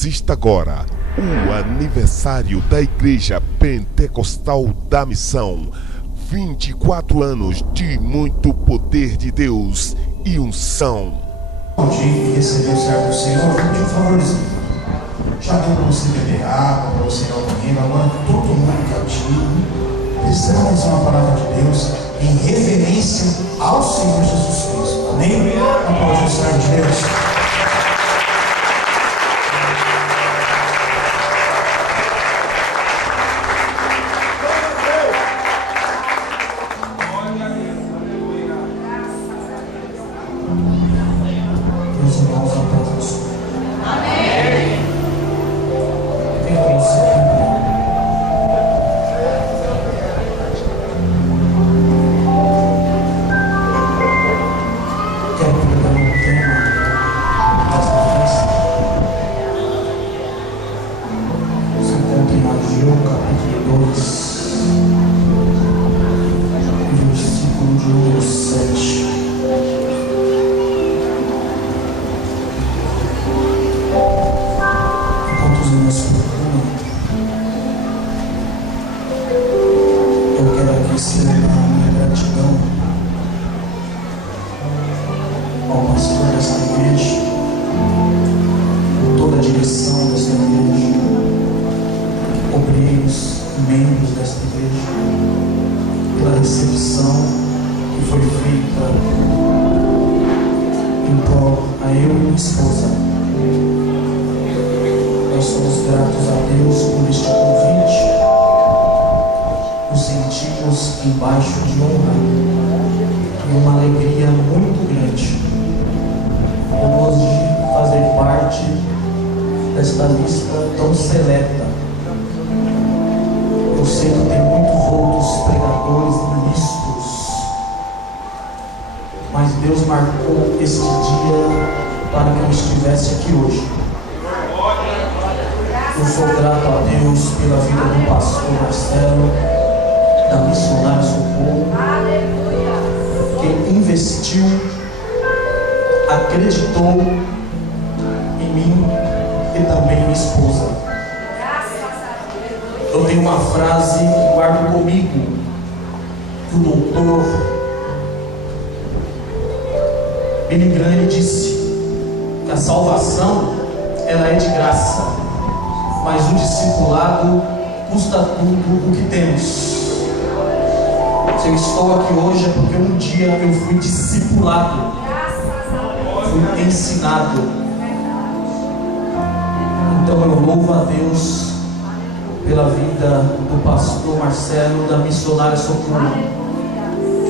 Assista agora o aniversário da Igreja Pentecostal da Missão. 24 anos de muito poder de Deus e unção. De receber o servo do Senhor, vou pedir um favorzinho. Já deu para você beber água, para você ir ao banheiro, agora todo mundo cativo. Precisamos dizer uma palavra de Deus em reverência ao Senhor Jesus Cristo. Amém? Aplaudir o servo de Deus.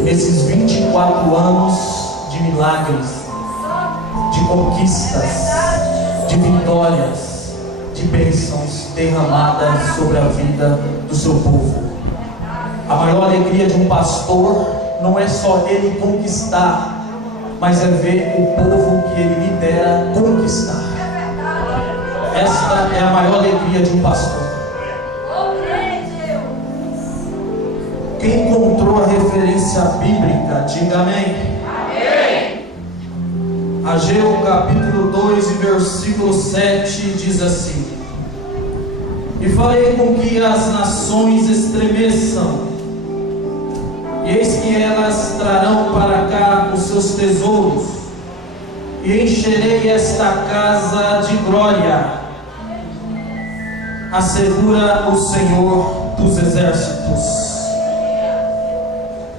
Nesses 24 anos de milagres, de conquistas, de vitórias, de bênçãos derramadas sobre a vida do seu povo. A maior alegria de um pastor não é só ele conquistar, mas é ver o povo que ele lidera conquistar. Esta é a maior alegria de um pastor. Quem encontrou a referência bíblica, diga amém. Amém. Ageu capítulo 2 e versículo 7 diz assim: E farei com que as nações estremeçam, e eis que elas trarão para cá os seus tesouros, e encherei esta casa de glória, assegura o Senhor dos exércitos.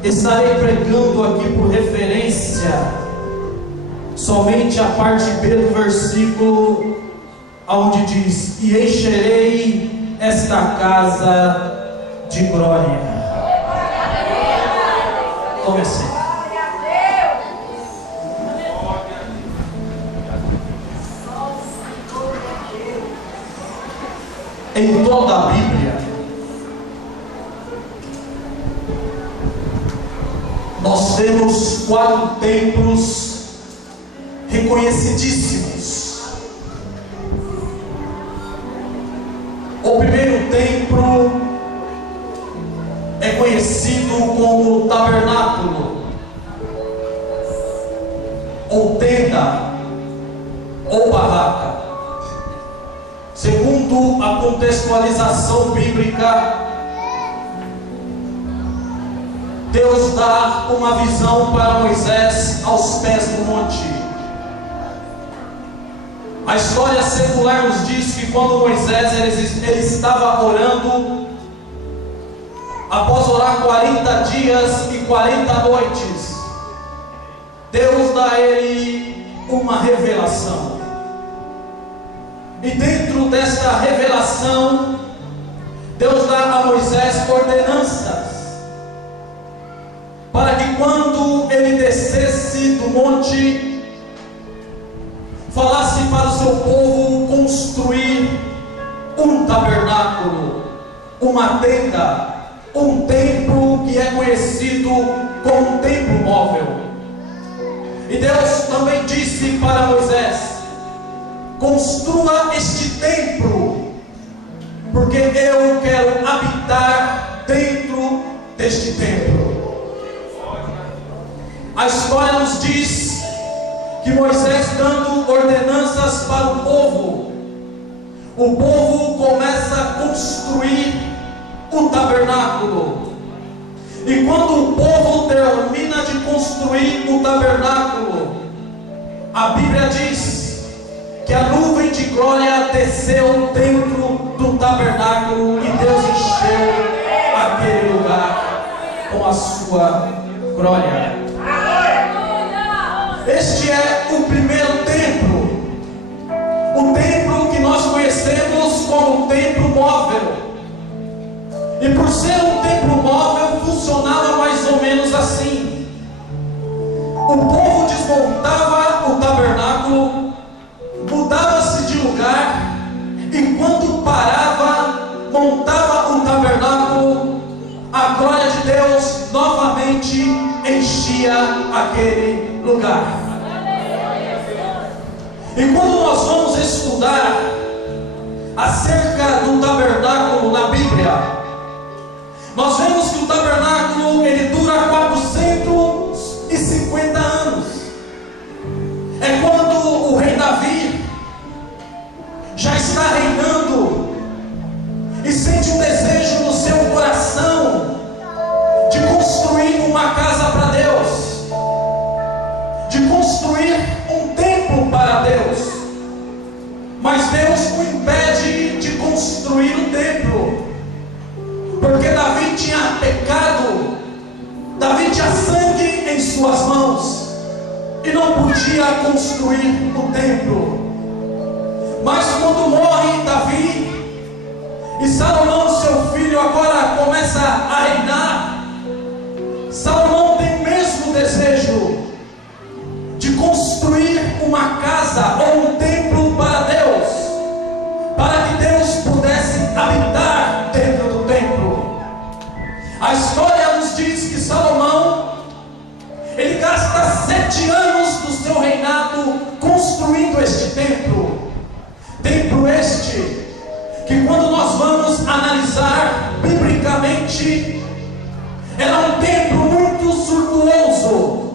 Estarei pregando aqui por referência somente a parte B do versículo, onde diz: E encherei esta casa de glória. Comecei. Em toda a Bíblia, nós temos 4 templos reconhecidíssimos. O primeiro templo é conhecido como tabernáculo, ou tenda, ou barraca. segundo a contextualização bíblica, Deus dá uma visão para Moisés aos pés do monte. A história secular nos diz que quando Moisés ele estava orando, após orar 40 dias e 40 noites, Deus dá a ele uma revelação. E dentro desta revelação, Deus dá a Moisés ordenanças, para que quando ele descesse do monte, falasse para o seu povo construir um tabernáculo, uma tenda, um templo que é conhecido como um templo móvel. E Deus também disse para Moisés: construa este templo, porque eu quero habitar dentro deste templo. A história nos diz que Moisés, dando ordenanças para o povo começa a construir o tabernáculo. E quando o povo termina de construir o tabernáculo, a Bíblia diz que a nuvem de glória desceu dentro do tabernáculo e Deus encheu aquele lugar com a sua glória. Este é o primeiro templo, o templo que nós conhecemos como templo móvel. E por ser um templo móvel, funcionava mais ou menos assim: o povo desmontava o tabernáculo, mudava-se de lugar, e quando parava, montava o tabernáculo, a glória de Deus novamente enchia aquele lugar. E quando nós vamos estudar acerca do tabernáculo na Bíblia, nós vemos que o tabernáculo ele dura 450 anos. É quando o rei Davi já está reinando e sente um desejo no seu coração de construir uma casa para Deus, de construir um templo para Deus. Mas Deus o impede de construir o templo, porque Davi tinha pecado, Davi tinha sangue em suas mãos e não podia construir o templo. Mas quando morre Davi e Salomão, seu filho, agora começa a reinar, Salomão tem o mesmo desejo de construir uma casa ou um templo para Deus, para que Deus pudesse habitar dentro do templo. A história nos diz que Salomão ele gasta 7 anos do seu reinado construindo este templo. Templo este que, quando nós vamos analisar biblicamente, era um templo muito suntuoso,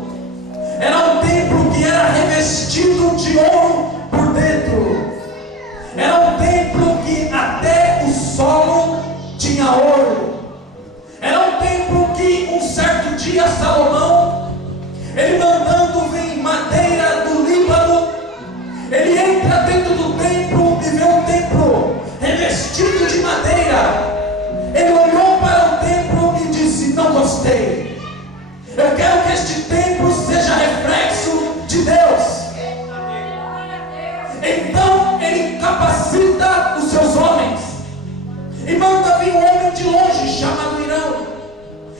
era um templo que era revestido de ouro por dentro, era um templo que até o solo tinha ouro, era um templo que um certo dia Salomão, ele mandando vir madeira do Líbano, ele entra dentro do templo e vê o templo revestido de madeira. Ele olhou para o templo e disse: não gostei, eu quero que este templo seja reflexo de Deus. Então ele capacita os seus homens e manda vir um homem de longe chamado Irão.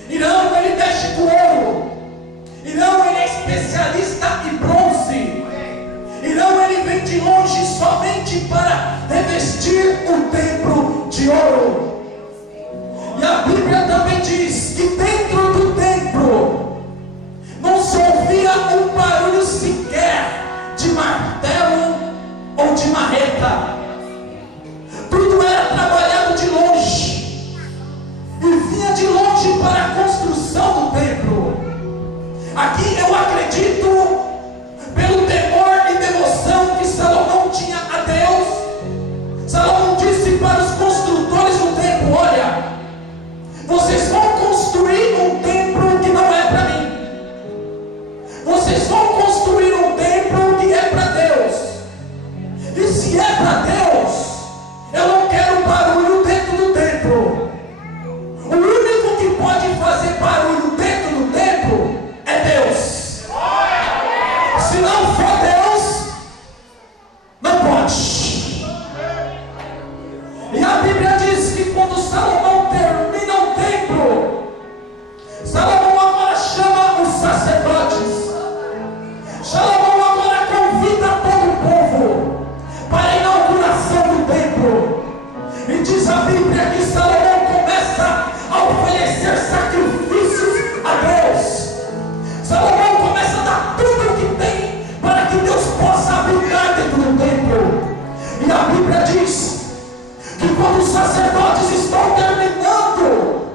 Irão ele mexe com ouro, Irão ele é especialista em bronze, Irão ele vem de longe somente para revestir o templo de ouro. E a Bíblia também diz que dentro do templo não se ouvia um barulho sequer de martelo ou de marreta. Tudo era trabalhado de longe e vinha de longe para a construção do templo. Aqui eu acredito para Deus, eu não quero barulho dentro do templo. O único que pode fazer barulho dentro do templo é Deus. Se não for Deus, não pode. E a Bíblia diz que quando Salomão termina o templo, Salomão agora chama os sacerdotes. Salomão agora convida todo o povo para a inauguração do templo. E diz a Bíblia que Salomão começa a oferecer sacrifícios a Deus. Salomão começa a dar tudo o que tem para que Deus possa habitar dentro do templo. E a Bíblia diz que quando os sacerdotes estão terminando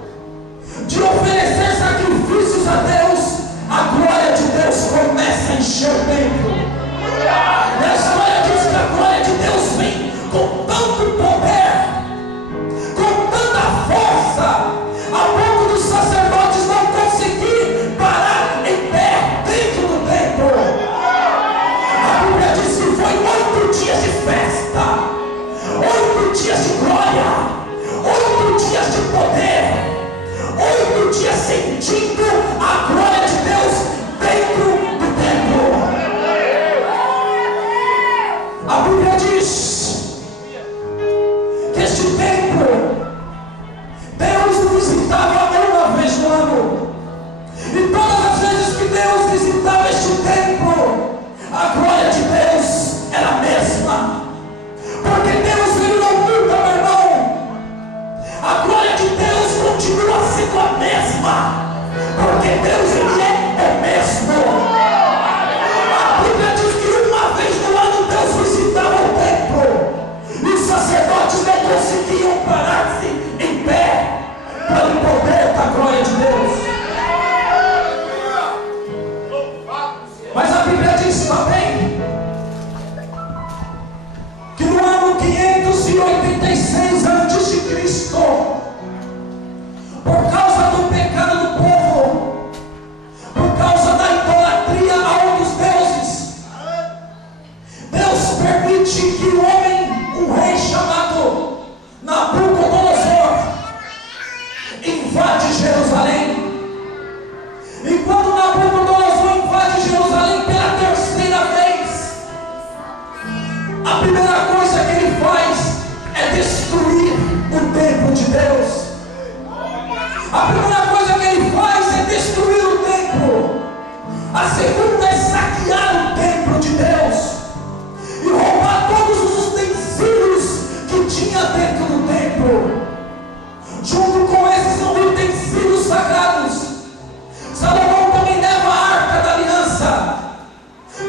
de oferecer sacrifícios a Deus, a glória de Deus começa a encher o templo. E a história diz que a glória de Deus vem com tanto poder, com tanta força, a ponto dos sacerdotes não conseguirem parar em pé dentro do templo. A Bíblia diz que foi 8 dias de festa, 8 dias de glória, 8 dias de poder, 8 dias sentindo a glória de Deus dentro do templo. A Bíblia diz que este templo, Deus visitava uma vez no ano. E todas as vezes que Deus visitava este templo, a glória de Deus era a mesma. Porque Deus, ele não muda, meu irmão. A glória de Deus continua sendo a mesma. Porque Deus, ele é o mesmo. A Bíblia diz que uma vez no ano Deus visitava o templo. E os sacerdotes não conseguiam parar-se em pé pelo poder da glória de Deus. Mas a Bíblia diz também que no ano 586 a.C., por causa do pecado do povo, por causa da idolatria a outros deuses, Deus permite que um rei chamado Nabucodonosor, invade Jerusalém. E quando Nabucodonosor invade Jerusalém pela terceira vez, a primeira coisa que ele faz é destruir o templo de Deus. A primeira coisa que ele faz é destruir o templo. A segunda é saquear o templo de Deus e roubar todos os utensílios que tinha dentro do templo. Junto com esses utensílios sagrados, Salomão também leva a Arca da Aliança,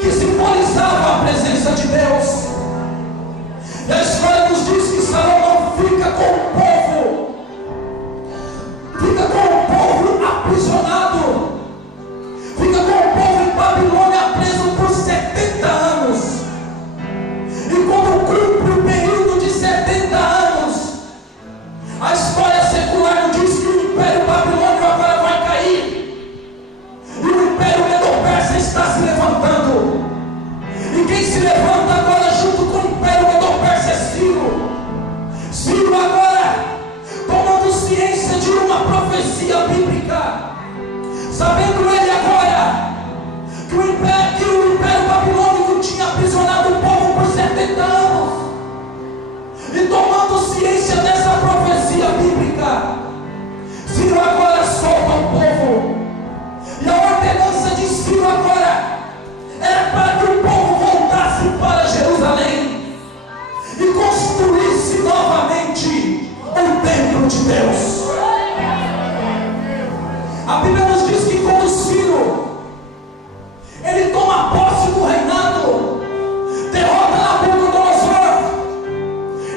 que simbolizava a presença de Deus. E a história nos diz que Salomão fica com o povo aprisionado, fica com o povo em Babilônia preso por 70 anos. E quando cumpre o período de 70 anos, a história secular nos diz que o Império Babilônico agora vai cair, e o Império Medo-Persa está se levantando. E quem se levanta agora junto com o Império Medo-Persa é Ciro. Ciro agora tomando ciência de uma profecia bíblica, sabendo ele agora que o Império Babilônico tinha aprisionado o povo por 70 anos, e tomando ciência dessa profecia bíblica, Ciro agora solta o povo. E a ordenança de Ciro agora era para que o povo voltasse para Jerusalém e construísse novamente o templo de Deus. A Bíblia nos diz que quando Ciro ele toma posse do reinado, derrota Nabucodonosor,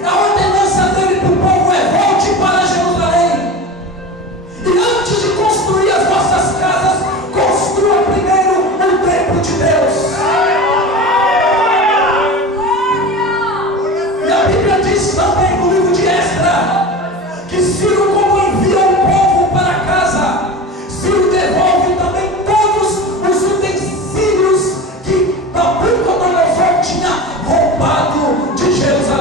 a ordenança dele para o povo é: volte para Jerusalém, e antes de construir as vossas casas, construa primeiro o templo de Deus. E a Bíblia diz também no livro de Esdras que Ciro, como envia o povo para casa, Ciro devolve também todos os utensílios que Nabucodonosor tinha roubado de Jerusalém.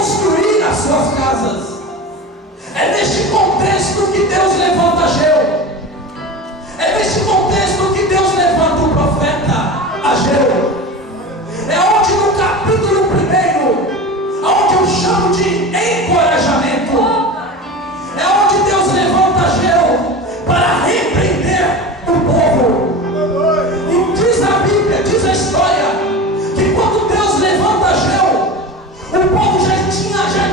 reconstruir as suas casas. É neste contexto que Deus levanta Ageu. É neste contexto que Deus levanta o profeta Ageu. É onde no capítulo 1, onde eu chamo de encorajamento, é onde Deus levanta Ageu para repreender o povo. E diz a Bíblia, diz a história, que quando Deus levanta Ageu, o povo já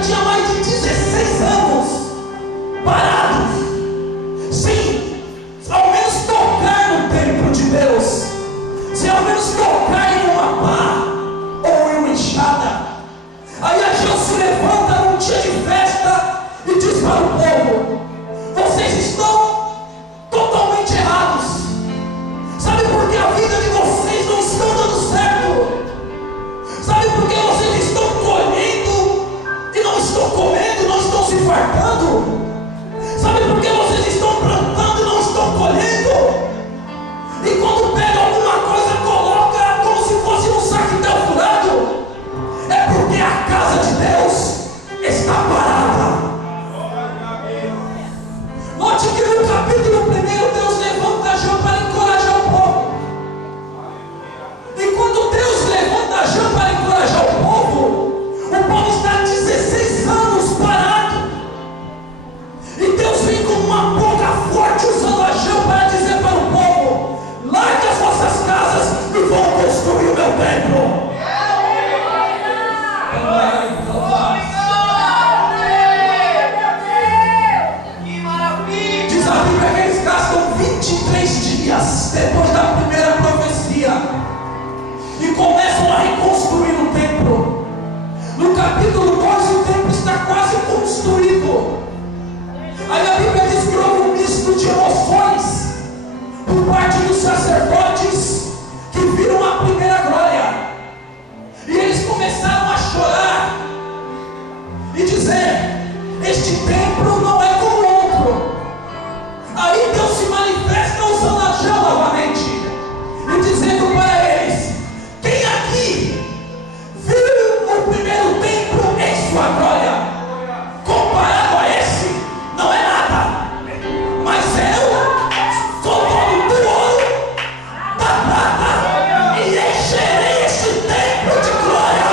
tinha mais de 16 anos parados, sem ao menos tocar no templo de Deus, sem ao menos tocar em uma pá ou em uma enxada. Aí Ageu se levanta num dia de festa e diz para o povo: vocês estão totalmente errados. Sabe por que a vida de vocês não está dando certo? Sabe por que vocês estão colhendo e não estão comendo, não estão se fartando? Sabe por que vocês estão plantando e não estão colhendo? E quando pega alguma coisa, coloca como se fosse um saquetel furado? É porque a casa de Deus está parada. Note que no capítulo 1 Deus levanta Ageu para encorajar o povo. E quando Deus levanta Ageu para encorajar o povo está 16 anos parado. E Deus vem com uma boca forte usando Ageu para dizer para o povo: largue as vossas casas e vão construir o meu templo. Diz a Bíblia que eles gastam 23 dias depois da primeira profecia e começam a reconstruir o templo. No capítulo 2 o templo está quase construído. Aí a Bíblia diz que houve um misto de emoções por parte dos sacerdotes que viram a primeira glória. E eles começaram a chorar e dizer: este templo não é como outro. Aí Deus se manifesta usando Ageu novamente e dizendo para eles: quem aqui viu o primeiro templo em sua glória? Comparado a esse, não é nada. Mas eu, com todo do ouro, da prata, e encherei este templo de glória.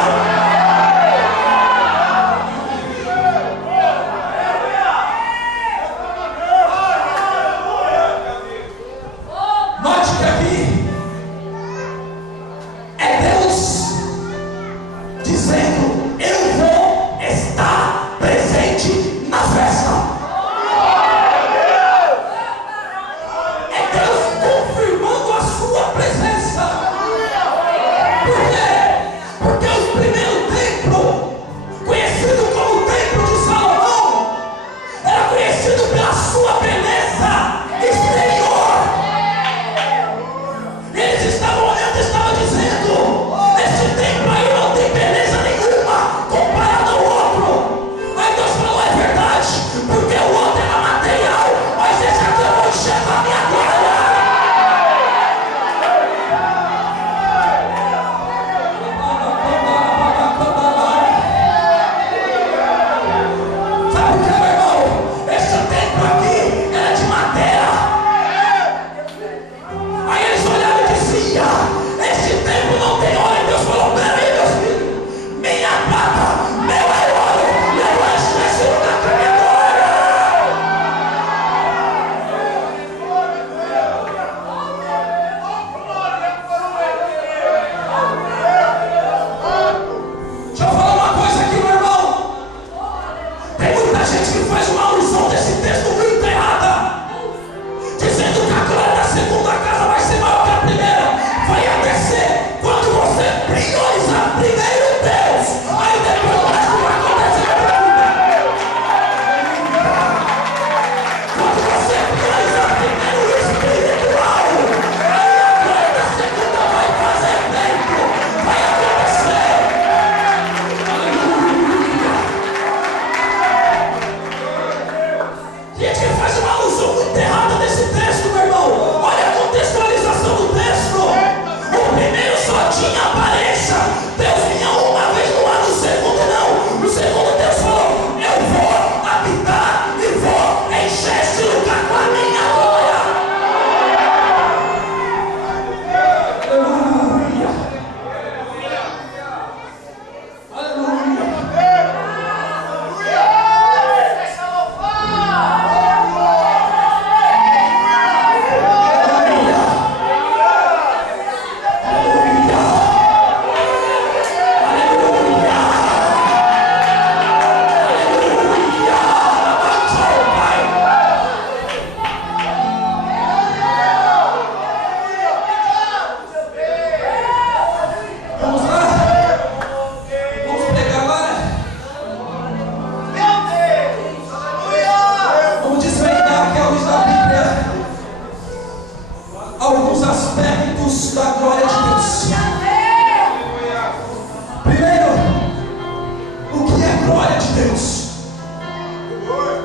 glória de Deus.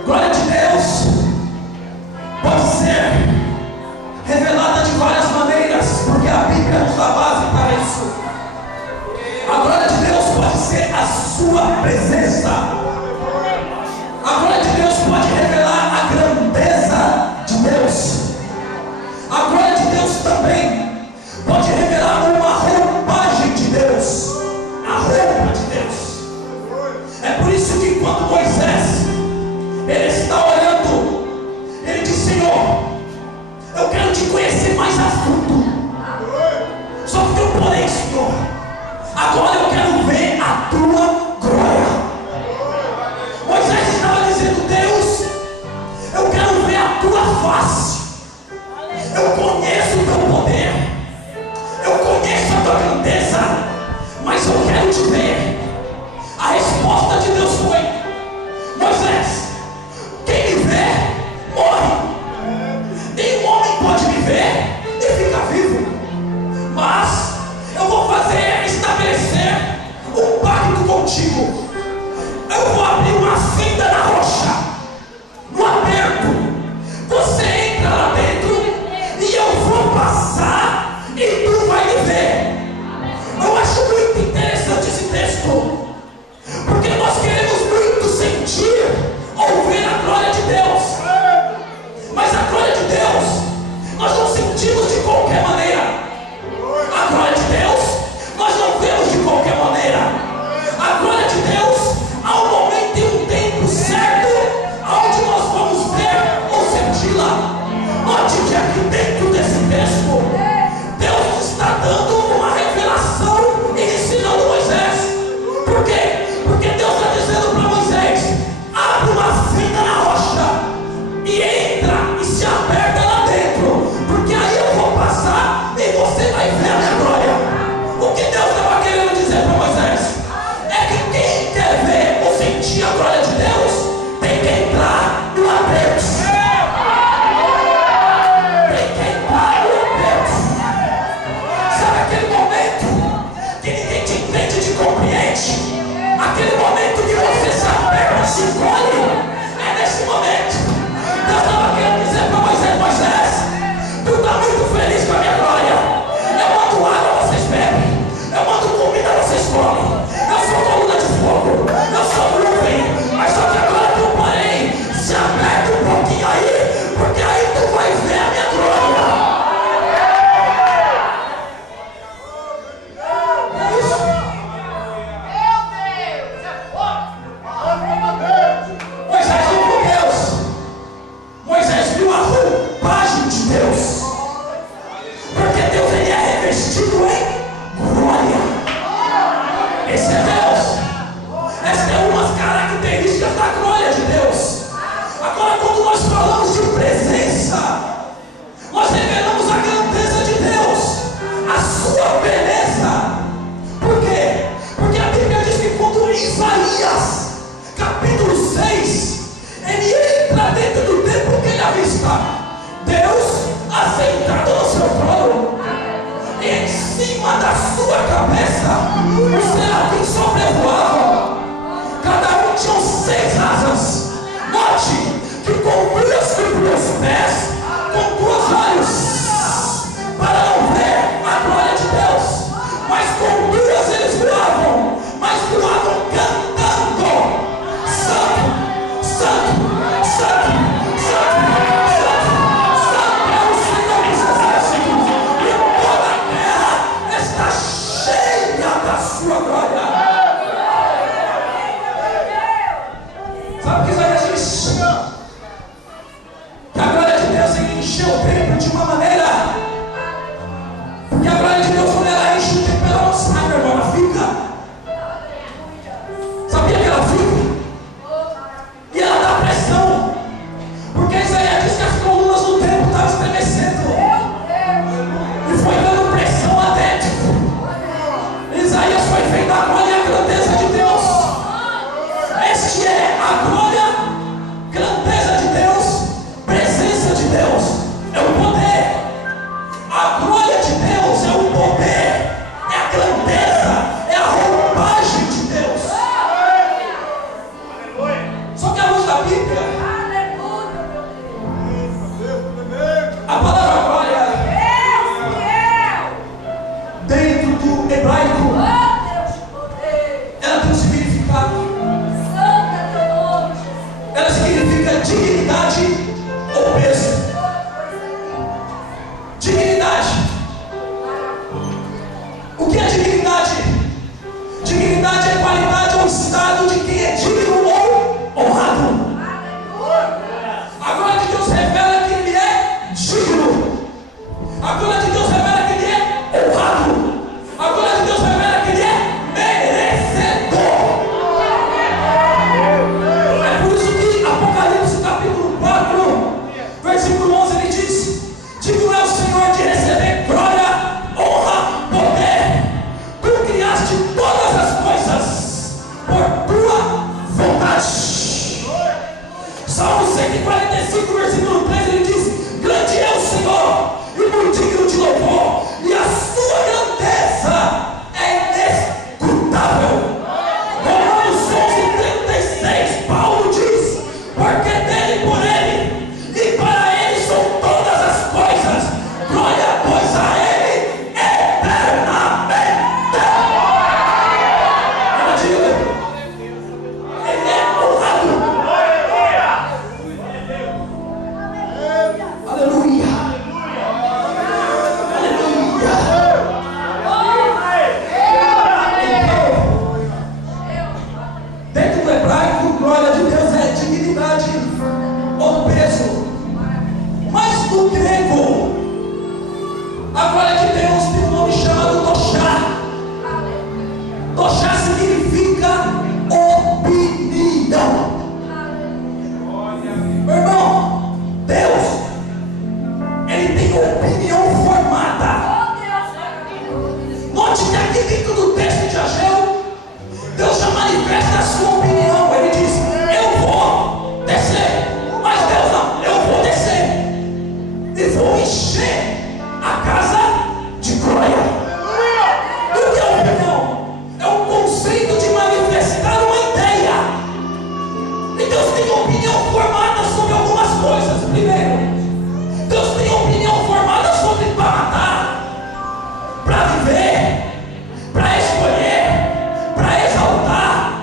Glória de Deus pode ser revelada de várias maneiras, porque a Bíblia nos dá base para isso. A glória de Deus pode ser a sua presença. A glória de Deus pode revelar a grandeza de Deus. A glória de Deus também pode revelar uma roupagem de Deus, a roupa de Deus. É por isso que quando Moisés ele está olhando, ele diz: Senhor, eu quero te conhecer mais a fundo. Só que eu porém, Senhor, agora eu quero ver a tua glória. Moisés estava dizendo: Deus, eu quero ver a tua face. Eu conheço o teu poder, eu conheço a tua grandeza, mas eu quero te ver. A resposta de Deus foi: Moisés, quem me vê, morre. Nenhum homem pode me ver e ficar vivo. Mas eu vou estabelecer um pacto contigo. Eu vou abrir uma fenda na rocha, no aberto. Você entra lá dentro e eu vou passar e tu vai me ver. Eu acho muito interessante esse texto, porque nós queremos muito sentir ou ver a glória de Deus, mas a glória de Deus nós não sentimos de qualquer maneira. A glória de Deus nós não vemos de qualquer maneira. A glória de Deus há um momento e um tempo certo onde nós vamos ver ou senti-la. Note que aqui dentro desse texto Deus está dando uma revelação e ensinando Moisés. Por quê? Porque Deus está dizendo para Moisés: abre uma fenda na rocha e entra e se aperta lá dentro, porque aí eu vou passar e você vai ver a minha glória. O que Deus estava querendo dizer para Moisés é que quem quer ver ou sentir a glória de Deus tem que entrar no aperto. Tem que entrar no aperto. Sabe aquele momento que ninguém te entende, te compreende? Aquele momento que você se aperta, se encolhe. É nesse momento Deus estava querendo dizer para Moisés: Moisés, tu está muito feliz com a minha glória. Eu mando água, vocês bebem. Eu mando comida, vocês comem. Eu sou coluna de fogo, eu sou nuvem. Mas só que agora tu, porém, se aperta um pouquinho aí, porque aí tu vai ver a minha glória. É isso. Moisés não viu Deus, Moisés viu a roupagem de Deus, porque Deus ele é revestido em glória. Esse é Deus. Essa é uma das características da glória de Deus. Agora, quando nós falamos de presença, nós revelamos a grandeza de Deus, a sua beleza. Por quê? Porque a Bíblia diz que quando Isaías capítulo 6, ele entra dentro do templo que ele avista Deus assentado no seu trono, e em cima da sua cabeça os serafins sobrevoavam. Cada um tinha 6 asas. Note que com 2 sobre os pés, com 2 olhos para não ver a glória de Deus, mas com 2 eles voavam, mas voavam cantando: Santo, Santo, Santo, Santo, Santo, Santo é o Senhor dos exércitos, e toda a terra está cheia da sua glória. Sabe o que Isaías diz? Que a glória de Deus encheu o templo de uma maneira que a glória de Deus, quando ela enche o templo, ela não sai, meu irmão, ela fica. Sabia que ela fica? E ela dá pressão, porque Isaías diz que as colunas do templo estavam estremecendo e foi dando pressão lá dentro. Isaías foi vendo a glória e a grandeza de Deus. Este é a glória 5, versículo 3, ele diz: grande é o Senhor e muito digno de louvor, e a sua grandeza é inescrutável. Romanos 11:36, Paulo diz: porque dele, por ele e para ele são todas as coisas, glória pois a ele eternamente. Ela diga: ele é honrado. Aleluia. Dentro do hebraico, glória de Deus é dignidade ou peso. Mas no grego, a glória de Deus tem um nome chamado Toshá. Toshá significa opinião. Meu irmão, Deus, Ele tem opinião formada. Note que aqui dentro do texto de Ageu, Deus já manifesta a sua opinião. Ele diz: eu vou descer. Mas Deus não: eu vou descer e vou encher a casa de glória. O que é opinião? É um conceito de manifestar uma ideia. E Deus tem opinião formada sobre algumas coisas. Primeiro, Deus tem opinião formada sobre para matar, para viver, para escolher, para exaltar,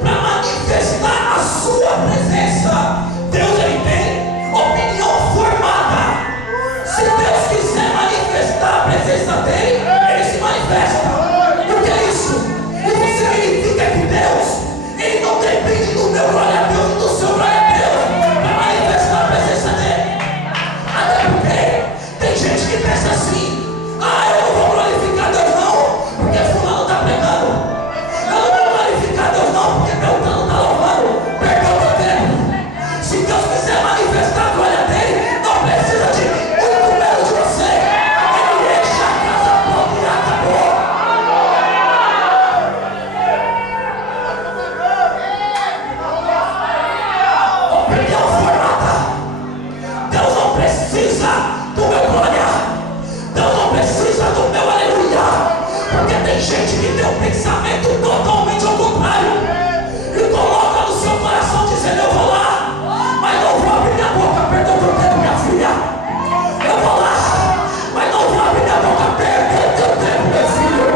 para manifestar a sua presença. Deus, ele tem opinião formada. Se Deus quiser manifestar a presença dele, ele se manifesta. O que é isso? Isso significa que Deus, ele não depende do meu glória a Deus e do seu glória a Deus para manifestar a presença dele. Até porque tem gente que pensa assim: eu não vou glorificar Deus não, porque fulano está pregando. Eu não vou glorificar Deus não, porque Beltrano está louvando. Perdeu o tempo. Se Deus quiser manifestar a glória dele, não precisa de muito menos de você. Ele deixa a casa pronta e acabou. Opinião formada. Deus não precisa do meu glória. Deus não precisa do meu aleluia. Porque tem gente que tem um pensamento totalmente ao contrário e coloca no seu coração dizendo: eu vou lá, mas não vou abrir minha boca, perdeu o tempo, minha filha. Eu vou lá, mas não vou abrir minha boca, perdeu o teu tempo, meu filho.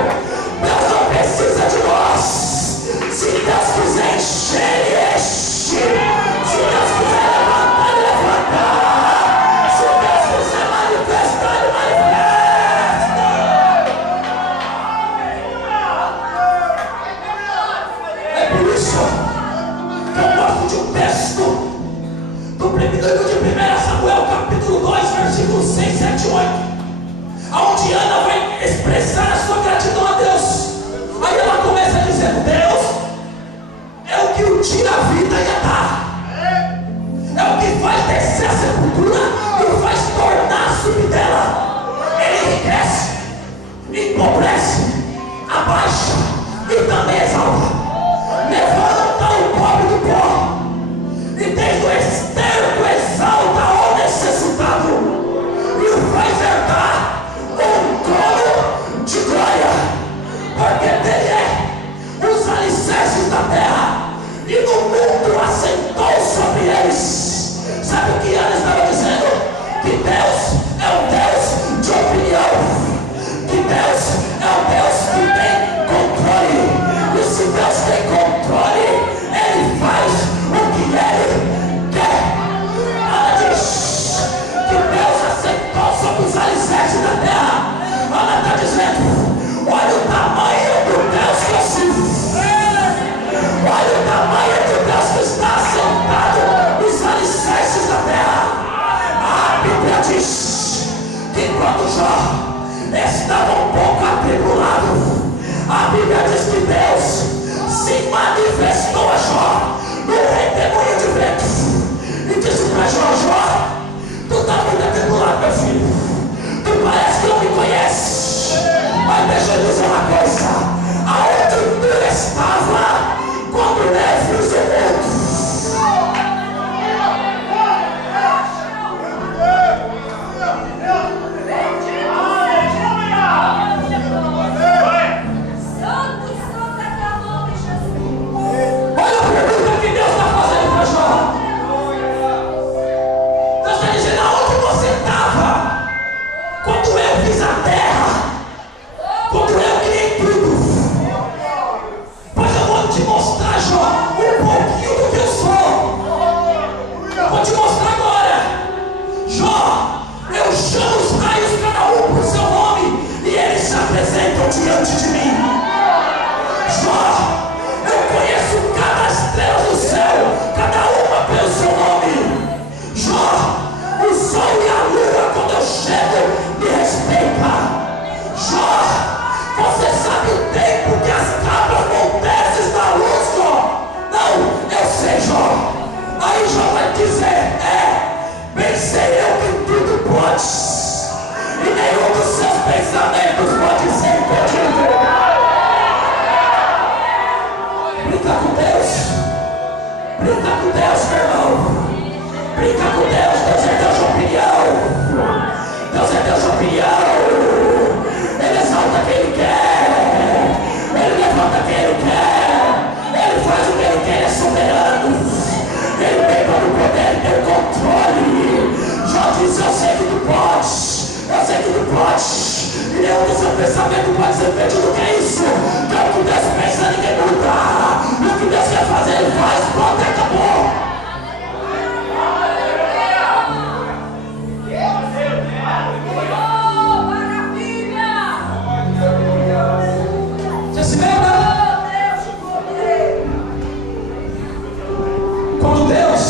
Deus não precisa de nós. Se Deus quiser encher, ele enche. Se Deus quiser levantar, ele levanta. Se Deus quiser manifestar, ele manifesta. É por isso que eu gosto de um texto do livro de 1 Samuel, capítulo 2, versículos 6, 7 e 8, onde Ana vai expressar a sua gratidão a Deus. Aí ela começa dizendo: Deus é o que o tira a vida e a dá, é o que faz descer a sepultura e faz tornar a subir dela. Ele enriquece, empobrece, abaixa e também exalta. Levanta o pobre do pó e desde o esterco exalta o necessitado e o faz herdar um trono de glória, porque dele é os alicerces da terra e no mundo assentou sobre eles. Sabe o que Ana estava dizendo? Que Deus é um Deus de opinião, que Deus é um Deus que tem controle. E se estão diante de mim. Jó, eu conheço cada estrela do céu, cada uma pelo seu nome. Jó, o sol e a lua, quando eu chego, me respeita. Jó, você sabe o tempo que as cabras vão descer na luz, Jó? Não, eu sei, Jó. Aí Jó vai dizer, bem sei eu que tudo pode, e nenhum dos seus pensamentos pode ser impedido. Brinca com Deus, meu irmão. Brinca com Deus, Deus é Deus de opinião. Deus é Deus de opinião. Ele exalta quem Ele quer, Ele levanta quem Ele quer, Ele faz o que Ele quer, Ele é soberano. Ele tem todo o poder, Ele tem o controle. Já disse, eu sei que tu podes, eu sei que tu podes. E nenhum do seu pensamento pode ser impedido. Que é isso? Que é o que Deus pensa, ninguém muda. E o que Deus quer fazer, Ele faz. Pronto, acabou. Você se lembra? Quando Deus,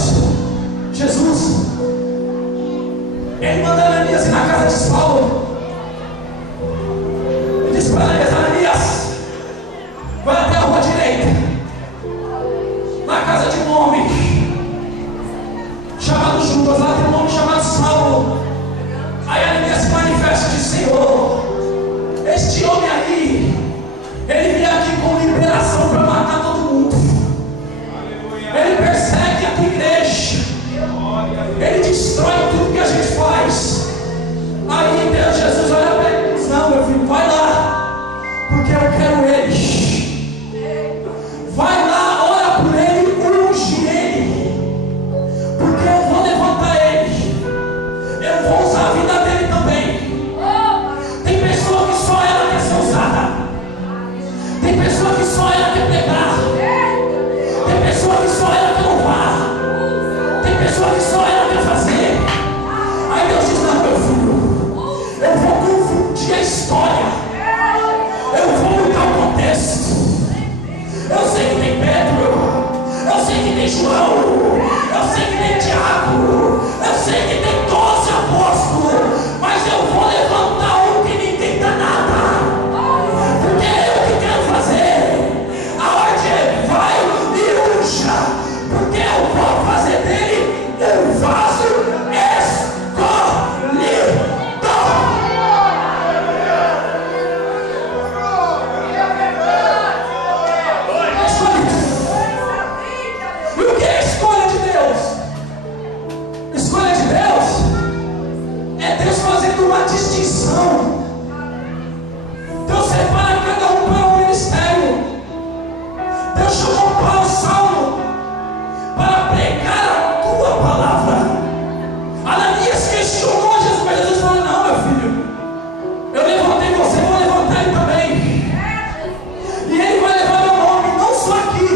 Jesus, Ele manda Ananias ir na casa de Saulo. Ele diz para Ananias, vai até a rua direita, na casa de um homem chamado Judas. Lá tem um homem chamado Saulo. Aí Ananias se manifesta e diz, Senhor, este homem aí, ele vem aqui com liberação para matar todo mundo. Ele persegue a tua igreja, ele destrói tudo que a gente faz. Aí Deus, Jesus olha para ele e diz, não, meu filho, vai lá, porque eu quero ele. Vai lá, ora por ele, unge ele, porque eu vou levantar ele, eu vou usar a vida dele também. Tem pessoa que só ela quer ser usada, tem pessoa que só ela quer pregar, tem pessoa que só ela quer louvar, tem pessoa que só ela quer fazer. Aí Deus diz, não, meu filho, eu vou confundir a história, eu vou mudar o contexto. Eu sei que tem Pedro, eu sei que tem João, eu sei que tem Tiago, eu sei que tem 12 apóstolos, mas eu vou levantar um que ninguém dá nada, porque é eu que quero fazer. Aonde ele vai e unja, porque eu vou fazer dele um vaso escolhido. E o que é a escolha de Deus? Escolha de Deus é Deus fazendo uma distinção. Deus separa cada um para um ministério. Deus chamou Paulo, Saulo, para pregar a tua palavra. Ananias questionou Jesus, mas Jesus falou, não, meu filho, eu levantei você, vou levantar ele também. E ele vai levar meu nome, não só aqui,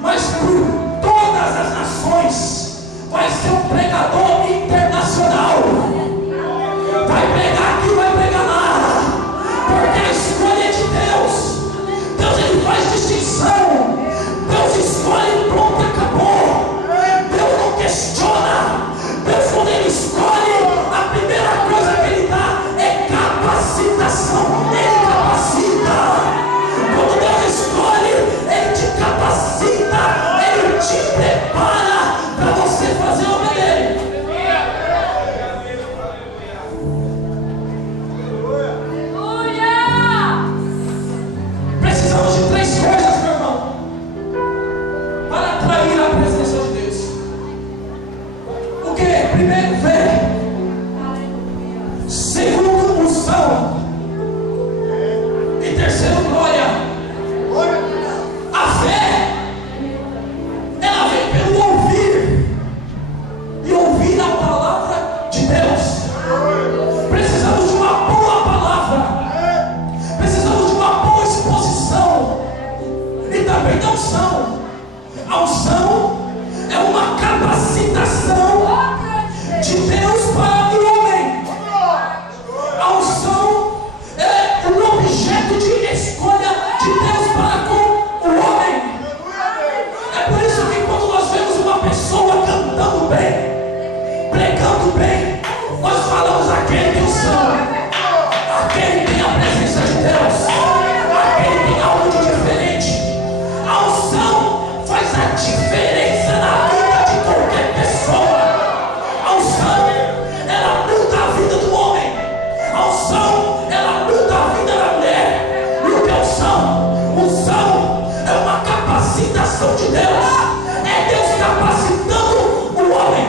mas por todas as nações. Vai ser um pregador internacional. Vai pregar aqui, vai pregar lá, porque a escolha é de Deus. Deus, ele faz distinção. Deus escolhe, pronto, acabou. Deus não questiona. Deus, quando ele escolhe, a primeira coisa que ele dá é capacitação. Ele capacita. Quando Deus escolhe, ele te capacita, ele te prepara para você fazer o bem dele. Precisamos de 3 coisas, meu irmão, para atrair a presença de Deus. O que? Primeiro, fé. Segundo, unção. E terceiro, glória. A fé, ela vem pelo ouvir, e ouvir a palavra de Deus. Precisamos de uma boa palavra, precisamos de uma boa exposição, e também da unção. A unção é uma capacitação de Deus para o homem. A unção é um objeto de bem, nós falamos aquele que são, aquele que tem a presença de Deus, aquele que tem algo de diferente. A unção faz a diferença na vida de qualquer pessoa. A unção, ela muda a vida do homem. A unção, ela muda a vida da mulher. E o que é unção? Unção é uma capacitação de Deus. É Deus capacitando o homem.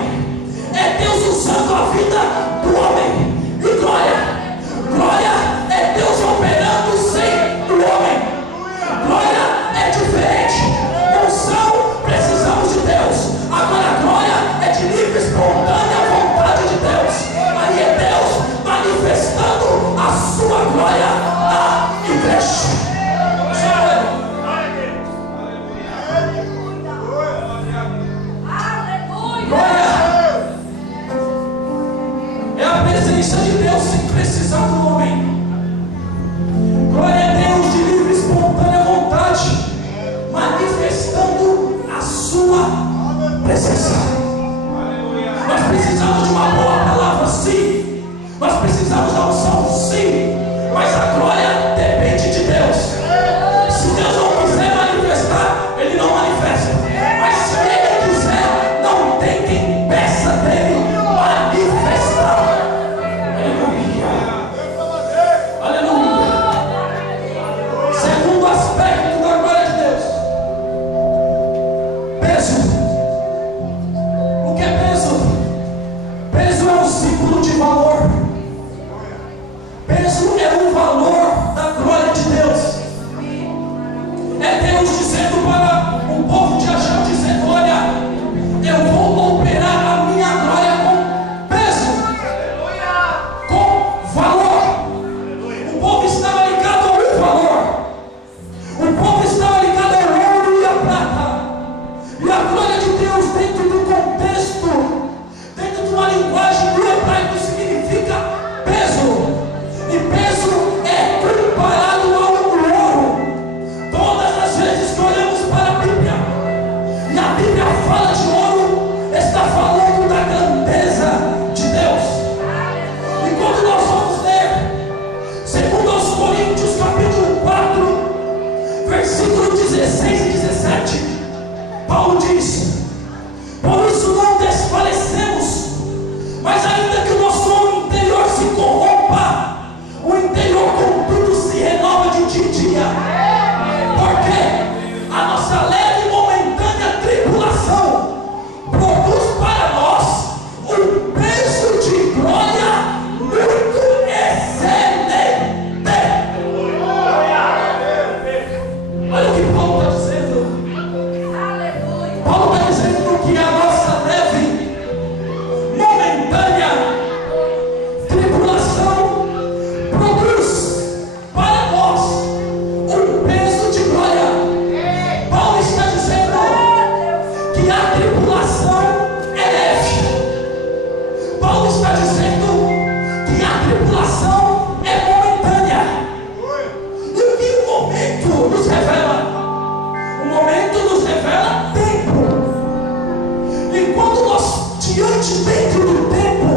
É Deus usando a vida do homem. E glória, glória é Deus operando sem o homem. Glória é diferente. Unção, precisamos de Deus. Agora a glória é de livre, espontânea vontade de Deus. Aí é Deus manifestando a sua glória na igreja. Glória é a presença de Deus sem precisar do homem. Glória é Deus de livre, espontânea vontade, manifestando a sua presença. Nós precisamos de uma boa palavra, sim. Nós precisamos da unção, sim. Mas a glória depende de Deus. Se Deus não quiser manifestar, Ele não manifesta. Mas se Ele quiser, não tem quem peça dele manifestar. Aleluia. Aleluia. Segundo aspecto da glória de Deus: peso. O que é peso? Peso é um símbolo de valor. Peso é o valor da glória de Deus. É Deus dizendo para o povo de Israel, dizendo: olha, eu vou operar a minha glória com peso, com valor. O povo estava ligado ao valor. O povo estava ligado ao ouro e à prata. E a glória de Deus, dentro do contexto, dentro de uma linguagem do hebraico, significa peso. E peso é comparado ao ouro. Todas as vezes que olhamos para a Bíblia, e a Bíblia fala de ouro, está falando da grandeza de Deus. E quando nós vamos ler, segundo aos Coríntios, capítulo 4, versículo 16 e 17, Paulo diz: por isso não desfalecemos, mas ainda que o nosso homem interior se corrompa, o interior contudo se renova de dia em dia. Porque a nossa leve e momentânea tribulação produz para nós um peso de glória muito excelente. Olha o que Paulo está dizendo. Paulo está dizendo que a nossa leve, momentânea tribulação produz para nós um peso de glória. Paulo está dizendo que a tribulação é leve. Paulo está dizendo que a tribulação é momentânea. E o que o momento nos revela? O momento nos revela tempo. E quando nós, dentro do tempo,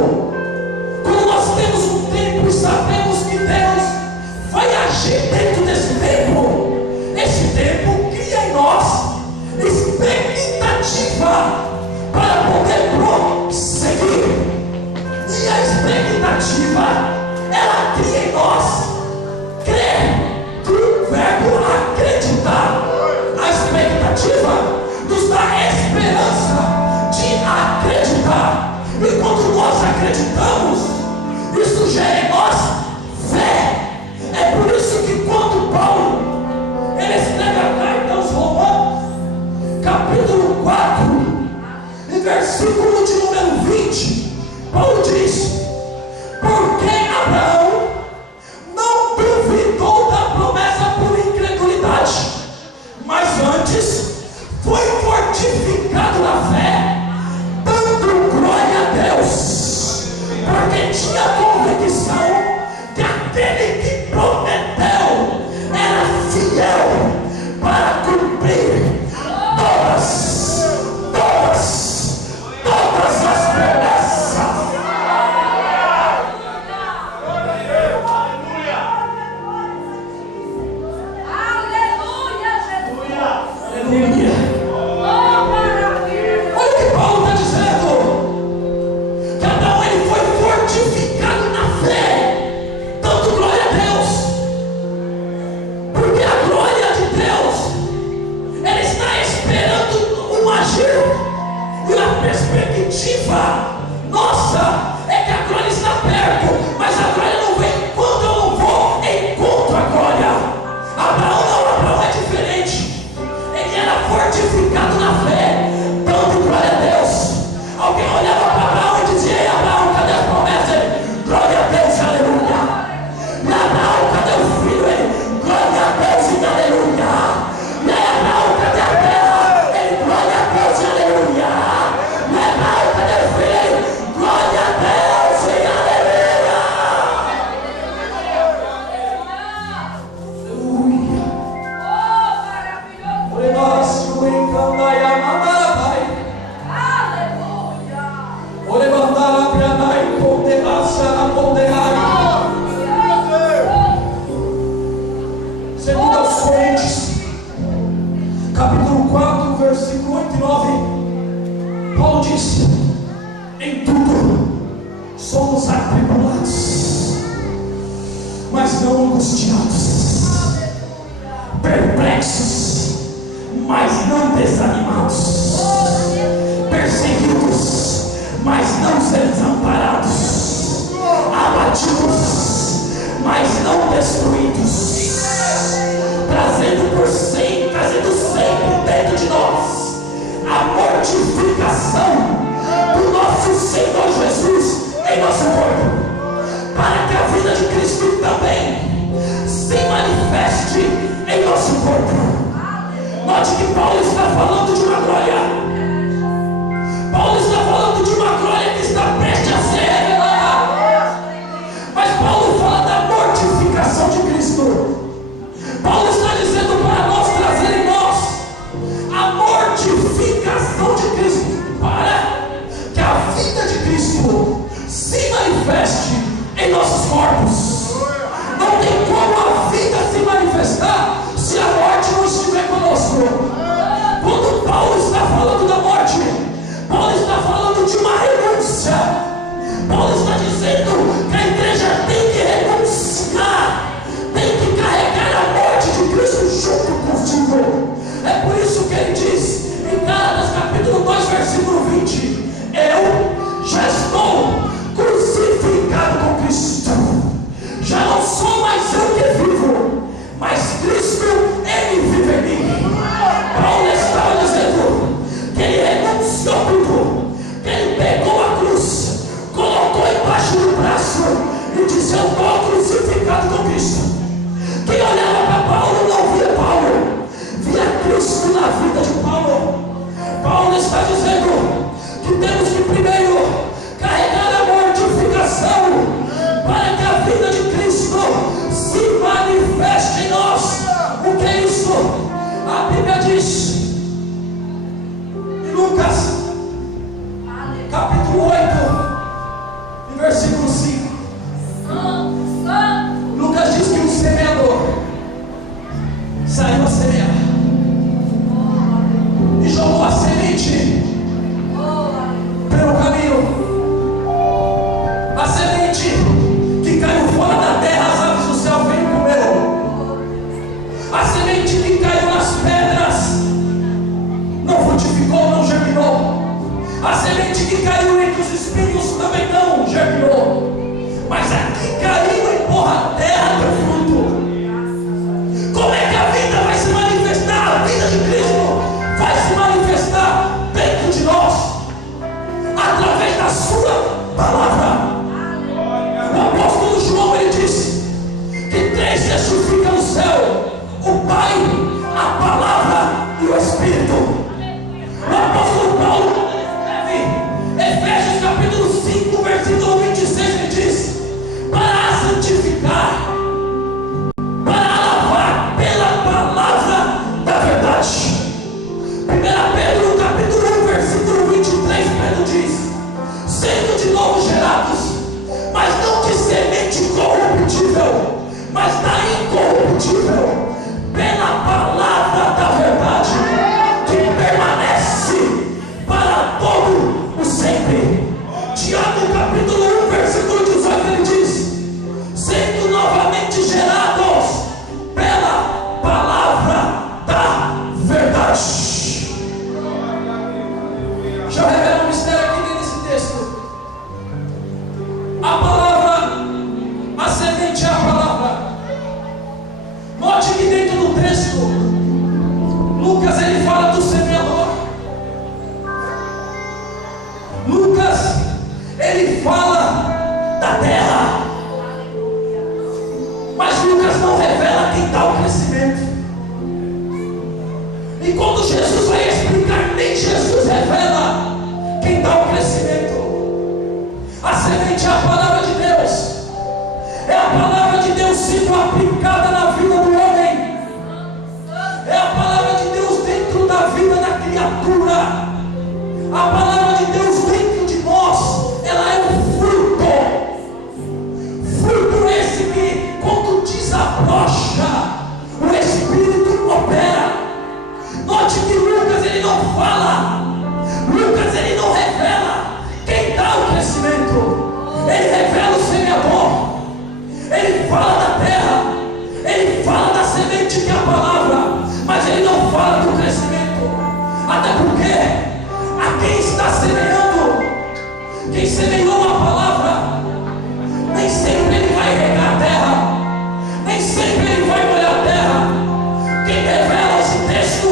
quando nós temos um tempo e sabemos que Deus vai agir dentro desse tempo, esse tempo cria em nós expectativa para poder prosseguir. E a expectativa, ela cria em nós crer, do verbo acreditar. A expectativa nos dá esperança de acreditar. E quando nós acreditamos, isso gera em nós fé. É por isso que quando Paulo ele escreve a carta aos Romanos, capítulo 4, e versículo de número 20, Paulo diz: porque Abraão não duvidou da promessa por incredulidade, mas antes foi fortificado na fé, dando glória a Deus, porque tinha convicção que aquele que prometeu era fiel para cumprir todas as promessas. perspectiva nossa é que a glória está perto, mas a glória não vem quando eu não vou, encontro a glória. Abraão não, Abraão é diferente. Ele era fortificado na fé, dando glória a Deus. Alguém olhava para Abraão e dizia: ei, Abraão, cadê a promessa? Ele, glória a Deus, aleluia. E Abraão, cadê o filho? Ele, glória a Deus e aleluia. E Abraão, cadê a terra? Ele, glória a Deus e aleluia. E Abraão, cadê o filho? Ele, glória a Deus e aleluia. Aleluia. O negócio em Candaia, o levantar a piada e condenar-se a condenar. Segundo aos Coríntios, capítulo 4, versículo 8 e 9, Paulo disse: em tudo somos atribulados, mas não angustiados, perplexos, mas não desanimados, perseguidos, mas não desamparados, abatidos, mas não destruídos, trazendo sempre dentro de nós a mortificação do nosso Senhor Jesus em nosso corpo, para que a vida de Cristo também se manifeste em nosso corpo. Note que Paulo está falando de uma glória. Paulo está falando de uma glória que está prestes a ser revelada. Mas Paulo fala da mortificação de Cristo. Paulo está dizendo para nós trazer em nós a mortificação de Cristo, para que a vida de Cristo se manifeste em nossos corpos. Não tem como a vida se manifestar se a morte não estiver conosco. Quando Paulo está falando da morte, Paulo está falando de uma renúncia. Paulo está dizendo que a igreja tem que renunciar, tem que carregar a morte de Cristo junto consigo. É por isso que ele diz em Gálatas capítulo 2, versículo 20: eu já estou crucificado com Cristo. Já não sou mais eu que vivo, mas Cristo, Ele vive em mim. Paulo estava dizendo que ele renunciou tudo, que ele pegou a cruz, colocou embaixo do braço e disse: eu estou crucificado com Cristo. Quem olhava para Paulo não via Paulo, via Cristo na vida de Paulo. Paulo está dizendo que temos que primeiro carregar a mortificação, para que a vida de Cristo se manifeste em nós. O que é isso? A Bíblia diz em Lucas capítulo 8 e versículo 5. Lucas diz que o semeador saiu a semear e jogou a semente pelo caminho. A semente que caiu fora da terra, as aves do céu veio e comeram. A semente que caiu nas pedras não frutificou, não germinou. A semente que caiu entre os espinhos também não germinou. Mas a que caiu em boa terra deu fruto. Como é que a vida vai se manifestar? A vida de Cristo vai se manifestar dentro de nós, através da sua palavra. O apóstolo João, ele disse que três testificam no céu: o Pai, a palavra e o Espírito. O apóstolo Paulo, quando ele escreve Efésios capítulo 5, versículo 26, ele diz: para santificar semente é a palavra de Deus. É a palavra de Deus sendo aplicada na vida do homem. É a palavra de Deus dentro da vida da criatura. A palavra de Deus dentro de nós, ela é um fruto. Fruto esse que, quando desabrocha, o Espírito opera. Note que Lucas, ele não fala. Lucas, ele não revela quem dá o crescimento. Ele revela o semeador. Ele fala da terra. Ele fala da semente que é a palavra. Mas ele não fala do crescimento. Até porque a quem está semeando, quem semeou a palavra, nem sempre ele vai regar a terra. Nem sempre ele vai molhar a terra. Quem revela esse texto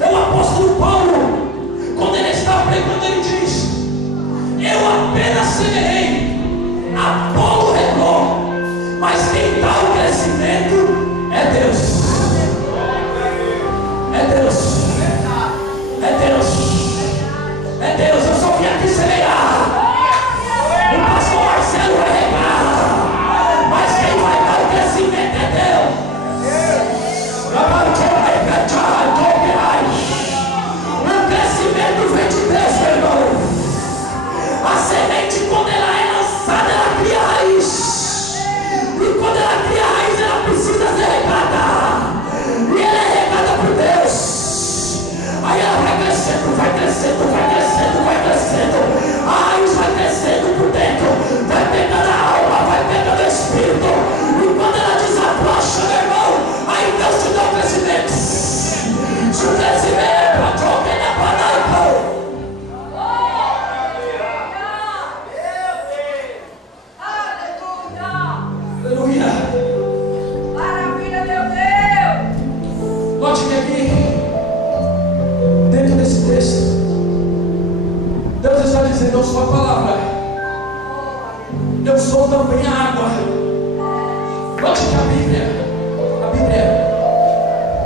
é o apóstolo Paulo. Quando ele está pregando, ele diz: eu apenas semeei, Apolo regou, mas quem dá o crescimento é Deus. É Deus. É Deus. É Deus. Eu só vim aqui semear. O pastor Marcelo vai regar, mas quem vai dar o crescimento é Deus. O crescimento vem de Deus, meu irmão. A semente, quando ela é lançada, ela cria raiz. E quando ela cria raiz, ela precisa ser regada. E ela é regada por Deus. Aí ela vai crescendo, vai crescendo, vai crescendo, vai crescendo. A raiz vai crescendo por dentro. Vai pegando a alma, vai pegando o espírito. E quando ela desabrocha, meu irmão, aí Deus te dá o crescimento. Se o crescimento é para trocar, é para dar. Aleluia. Maravilha, meu Deus. Note que aqui, dentro desse texto, Deus está dizendo: eu sou a palavra, eu sou também a água. Note que a Bíblia,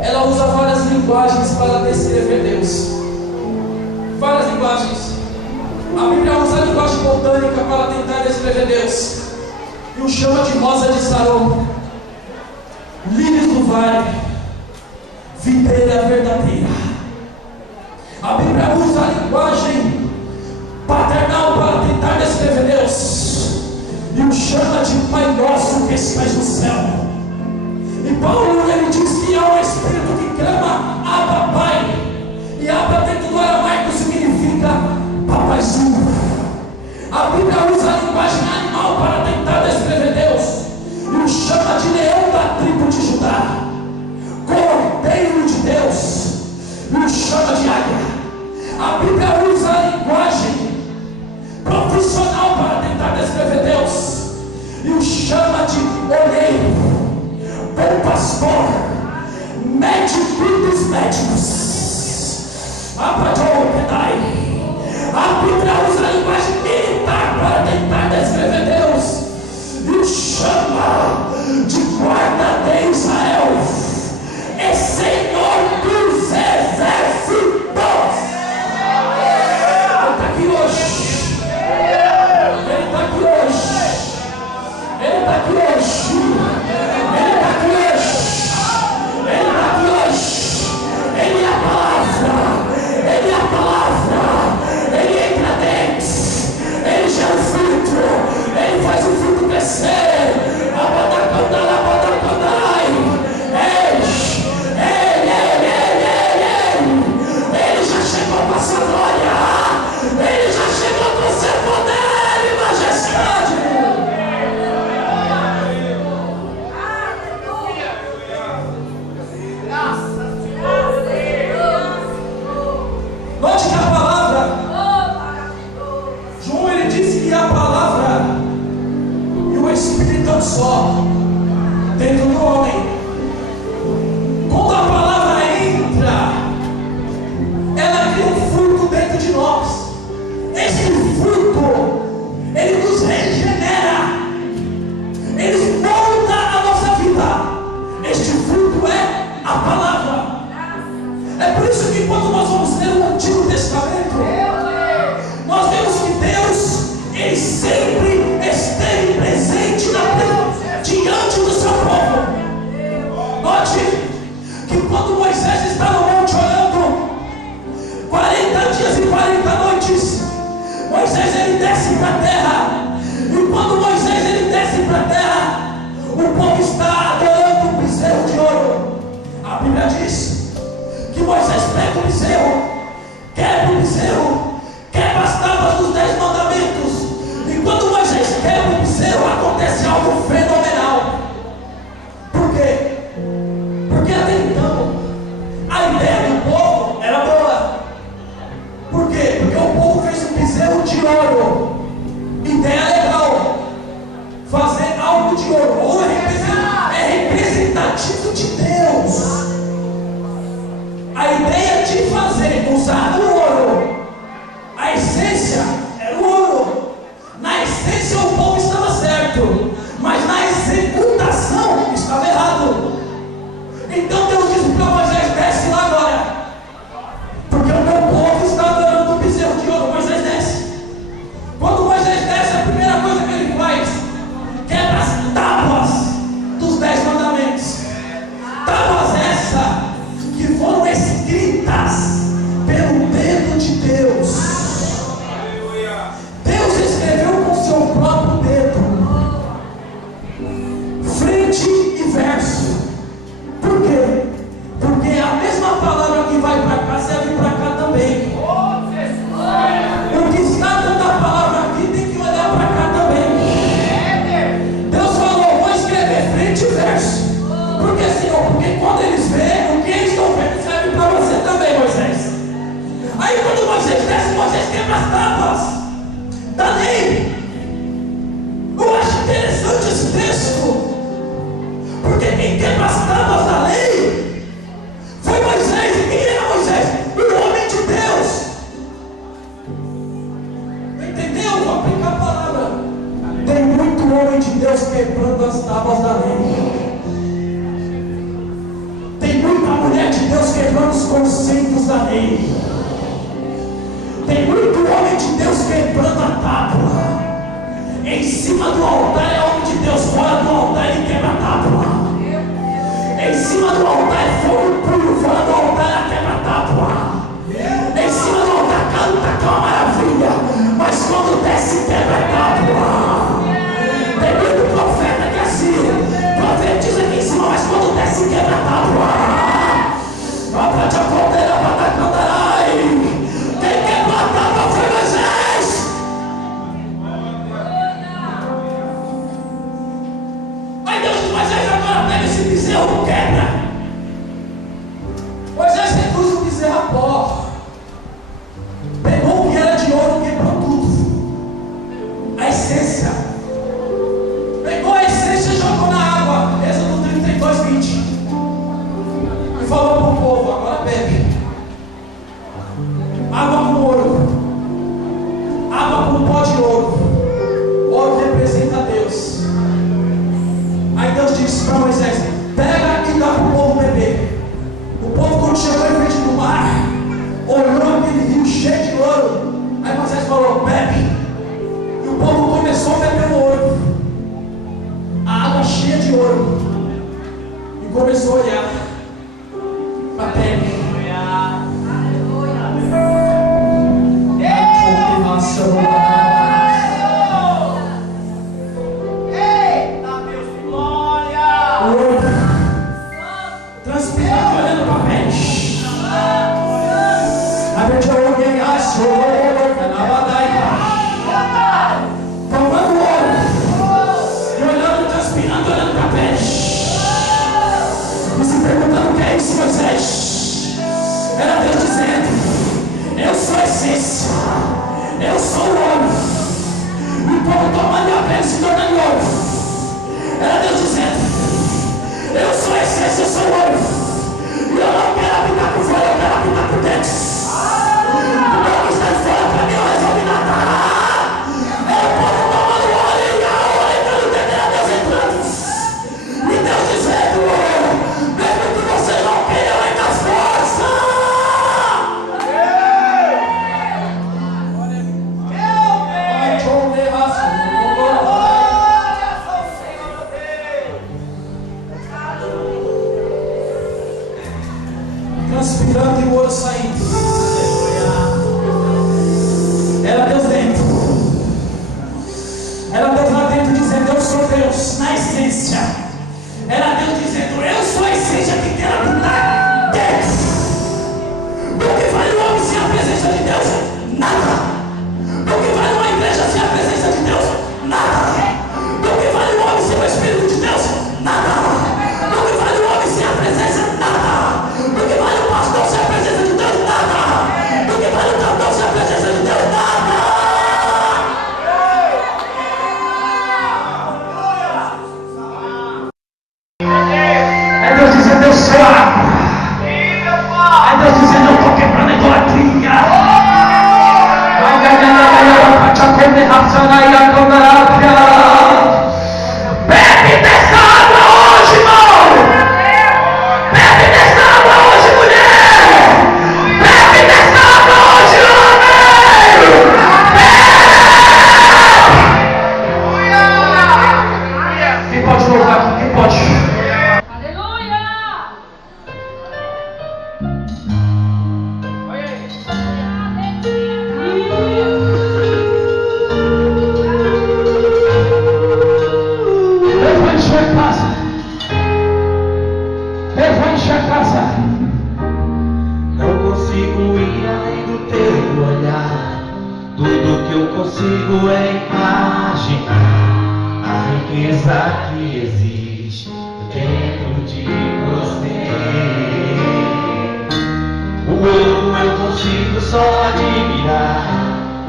ela usa várias linguagens para descrever Deus. Várias linguagens. A Bíblia usa a linguagem botânica para tentar descrever Deus. E o chama de rosa de Saron, lírios do vale, videira verdadeira. A Bíblia usa a linguagem paternal para tentar descrever Deus. E o chama de Pai Nosso que estás no céu. E Paulo, ele diz que há um Espírito que clama Abba Pai. E Abba dentro do aramaico significa papaizinho. A Bíblia usa a linguagem animal para tentar descrever Deus. E o chama de leão da tribo de Judá, cordeiro de Deus. E o chama de águia. A Bíblia usa a linguagem profissional para tentar descrever Deus. E o chama de olheiro, bom pastor, médico dos médicos. A Bíblia usa a linguagem militar para tentar descrever Deus. E o chama de guarda de Israel, é Senhor dos exércitos. Ele está aqui hoje. Ele está aqui hoje. Ele está aqui hoje. Ele está aqui hoje. Ele está aqui hoje. Ele é a palavra. Ele é a palavra. Ele entra dentro. Ele gera o fruto. Ele faz o fruto crescer. Ele já chegou com a sua glória. Ele já chegou com o seu poder e majestade. de ouro. Ideia legal. Fazer algo de ouro. Ouro é representativo de Deus. A ideia de fazer, usar o ouro, a essência era o ouro. Na essência o povo estava certo, mas na executação estava errado. Então Deus disse para Moisés: desce lá agora, porque o meu povo está adorando o bezerro de ouro. Moisés desce. Quando Moisés desce, a primeira coisa que ele faz, quebra as tábuas dos 10 mandamentos. Tábuas essas que foram escritas pelo dedo de Deus. Deus escreveu com seu próprio dedo, frente e verso. Por quê? Porque a mesma palavra que vai para cá serve para cá também. O que está dando a palavra aqui tem que olhar para cá também. Deus falou: vou escrever frente e verso. Por que, Senhor? Porque quando eles veem, o que eles estão vendo serve para você também, Moisés. Aí quando Moisés desce, Moisés quebra as tábuas da lei. Eu acho interessante esse texto, porque quem quebra as tábuas da lei foi Moisés. E quem era Moisés? O homem de Deus. Entendeu? Vou aplicar a palavra. Tem muito homem de Deus quebrando as tábuas da lei. Tem muita mulher de Deus quebrando os conceitos da lei. Tem muito homem de Deus quebrando a tábua. Em cima do altar é homem de Deus, fora do altar ele quebra a tábua. Em cima do altar é fogo puro, fora do altar ela quebra a tábua. Em cima do altar canta que é uma maravilha, mas quando desce quebra a tábua. Tem muito profeta que assim profetiza aqui em cima, mas quando desce quebra a tábua. Quem quebrou a tábua foi Moisés. Aí Deus diz: Moisés, agora pega esse bezerro, quebra. Moisés reduz o bezerro a pó. Pegou o que era de ouro, quebrou tudo. A essência. Pegou a essência e jogou na água. Êxodo 32:20. E falou para o povo: agora bebe. Água com ouro. Água com pó de ouro. Ouro representa Deus. Aí Deus disse para Moisés: pega e dá para o povo beber. O povo, quando chegou em frente do mar, olhou aquele rio cheio de ouro. Aí Moisés falou: bebe. E o povo começou a beber o ouro, a água cheia de ouro, e começou a olhar para a pele. Transpirando, olhando para a pele. A gente alguém achou na batalha, tomando ouro e olhando, transpirando, olhando para a pele, e se perguntando: o que é isso, Moisés? Era Deus dizendo: eu sou a essência, eu sou o ouro. E o povo tomando a pele, se tornando ouro. Era Deus dizendo: eu sou a essência, eu sou o ouro. E eu não quero habitar por fora, eu quero habitar por dentro. O meu que está de fora para mim não resolve nada. É o povo tomando ouro e a ouro entrando dentro, era Deus entrando. E Deus dizendo: mesmo que você não queira, vai dar força. Transpirando e o ouro saindo. Bebe dessa água hoje, irmão. Bebe dessa água hoje, mulher. Bebe dessa água hoje, homem. Bebe. Quem pode louvar aqui? Quem pode? Não consigo ir além do teu olhar. Tudo que eu consigo é imaginar a riqueza que existe dentro de você. O ouro eu consigo só admirar,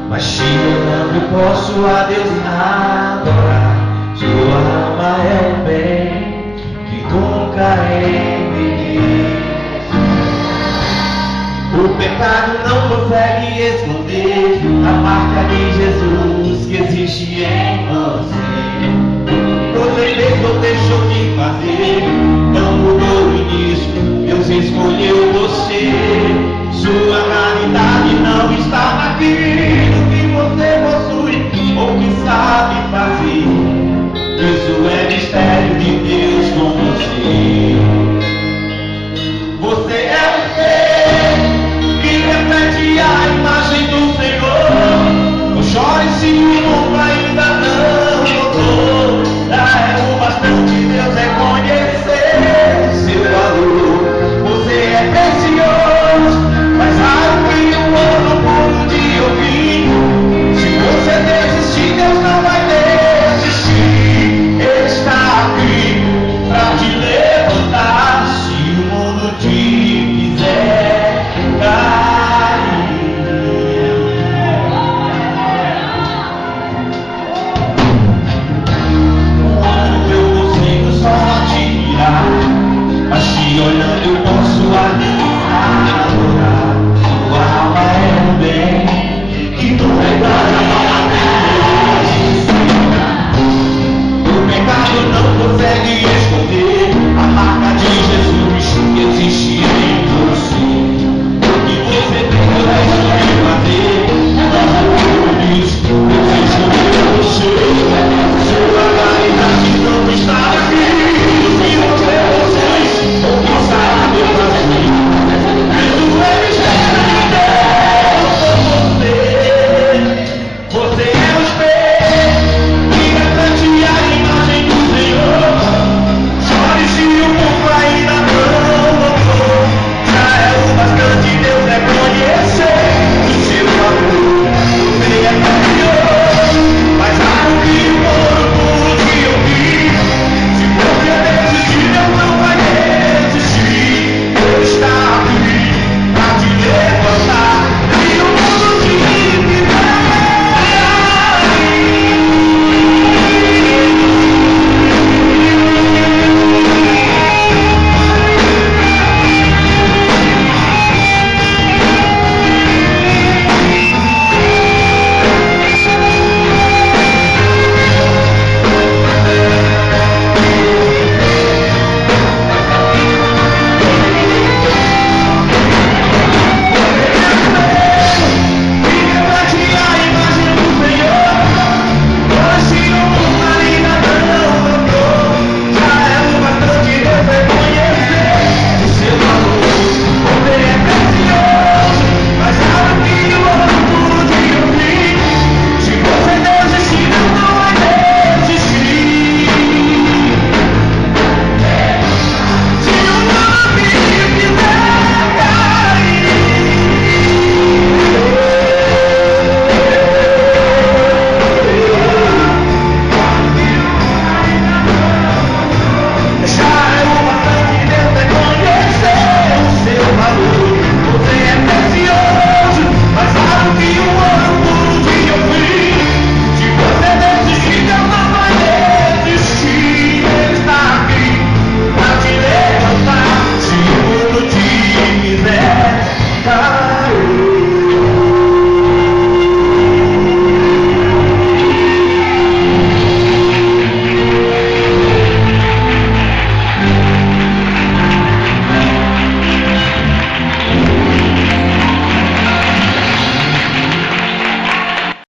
mas te olhando eu posso a Deus adorar. Sua alma é um bem que nunca envelhece. O pecado não consegue esconder a marca de Jesus que existe em você. Você fez ou deixou de fazer, não mudou o início, Deus escolheu você.